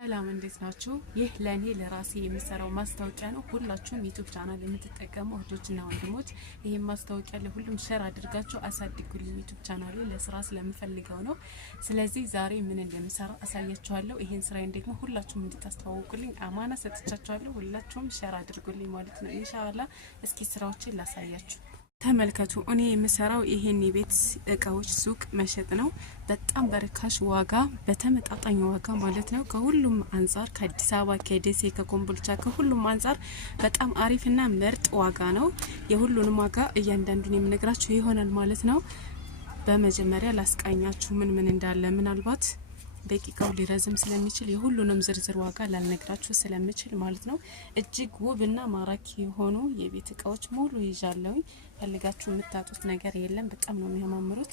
ሰላም እንዴት ናችሁ? ይህ ለኔ ለራሴ የምሰራው ማስታወቂያ ነው። ሁላችሁም ዩቲዩብ ቻናል የምትጠቀሙ እህቶችና ወንድሞች ይሄን ማስታወቂያ ለሁሉም ሼር አድርጋችሁ አሳድጉልኝ። ዩቲዩብ ቻናሌ ለስራ ስለምፈልገው ነው። ስለዚህ ዛሬ ምን እንደምሰራ አሳያችኋለሁ። ይሄን ስራዬን ደግሞ ሁላችሁም እንድታስተዋውቁልኝ አማና ሰጥቻችኋለሁ። ሁላችሁም ሼር አድርጉልኝ ማለት ነው። ኢንሻአላህ እስኪ ስራዎችን ላሳያችሁ። ተመልከቱ እኔ የምሰራው ይሄን የቤት እቃዎች ሱቅ መሸጥ ነው። በጣም በርካሽ ዋጋ በተመጣጣኝ ዋጋ ማለት ነው። ከሁሉም አንፃር ከአዲስ አበባ ከደሴ ከኮምቦልቻ ከሁሉም አንፃር በጣም አሪፍና ምርጥ ዋጋ ነው። የሁሉንም ዋጋ እያንዳንዱን የምነግራችሁ ይሆናል ማለት ነው። በመጀመሪያ ላስቃኛችሁ ምን እንዳለ ምናልባት ደቂቃው ሊረዝም ስለሚችል የሁሉንም ዝርዝር ዋጋ ላልነግራችሁ ስለምችል ማለት ነው። እጅግ ውብና ማራኪ የሆኑ የቤት እቃዎች ሙሉ ይዣለሁ። ፈልጋችሁ የምታጡት ነገር የለም። በጣም ነው የሚያማምሩት።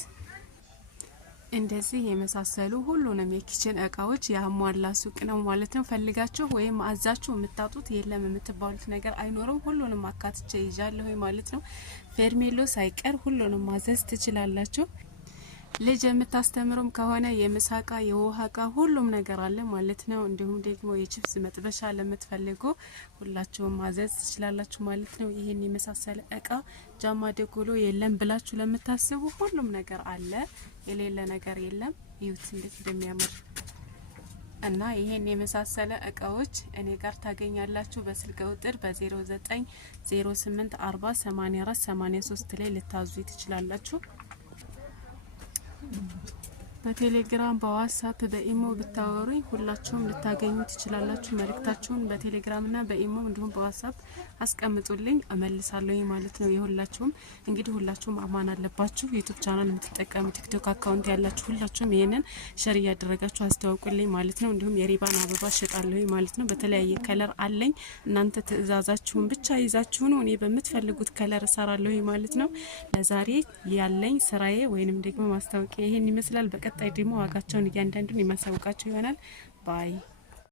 እንደዚህ የመሳሰሉ ሁሉንም የኪችን እቃዎች ያሟላ ሱቅ ነው ማለት ነው። ፈልጋችሁ ወይም አዛችሁ የምታጡት የለም የምትባሉት ነገር አይኖርም። ሁሉንም አካትቼ ይዣለሁ ማለት ነው። ፌርሜሎ ሳይቀር ሁሉንም ማዘዝ ትችላላችሁ። ልጅ የምታስተምሩም ከሆነ የምሳቃ የውሃቃ ሁሉም ነገር አለ ማለት ነው። እንዲሁም ደግሞ የቺፕስ መጥበሻ ለምትፈልጉ ሁላችሁም ማዘዝ ትችላላችሁ ማለት ነው። ይሄን የመሳሰለ እቃ ጃማ ደጎሎ የለም ብላችሁ ለምታስቡ ሁሉም ነገር አለ። የሌለ ነገር የለም። ይሁት እንዴት እንደሚያምር እና ይሄን የመሳሰለ እቃዎች እኔ ጋር ታገኛላችሁ። በስልክ ቁጥር በ0908408483 ላይ ልታዙ ትችላላችሁ። በቴሌግራም በዋትስአፕ በኢሞ ብታወሩኝ ሁላችሁም ልታገኙ ትችላላችሁ። መልእክታችሁን በቴሌግራምና በኢሞ እንዲሁም በዋትስአፕ አስቀምጡልኝ እመልሳለሁ ማለት ነው። የሁላችሁም እንግዲህ ሁላችሁም አማን አለባችሁ። ዩቲዩብ ቻናል የምትጠቀሙ ቲክቶክ አካውንት ያላችሁ ሁላችሁም ይሄንን ሼር እያደረጋችሁ አስተዋውቁልኝ ማለት ነው። እንዲሁም የሪባን አበባ ሸጣለሁ ማለት ነው። በተለያየ ከለር አለኝ። እናንተ ትእዛዛችሁን ብቻ ይዛችሁ ነው እኔ በምትፈልጉት ከለር እሰራለሁ ማለት ነው። ለዛሬ ያለኝ ስራዬ ወይንም ደግሞ ማስታወቂያ ይሄን ይመስላል። በቀጣይ ደግሞ ዋጋቸውን እያንዳንዱን የማሳውቃችሁ ይሆናል። ባይ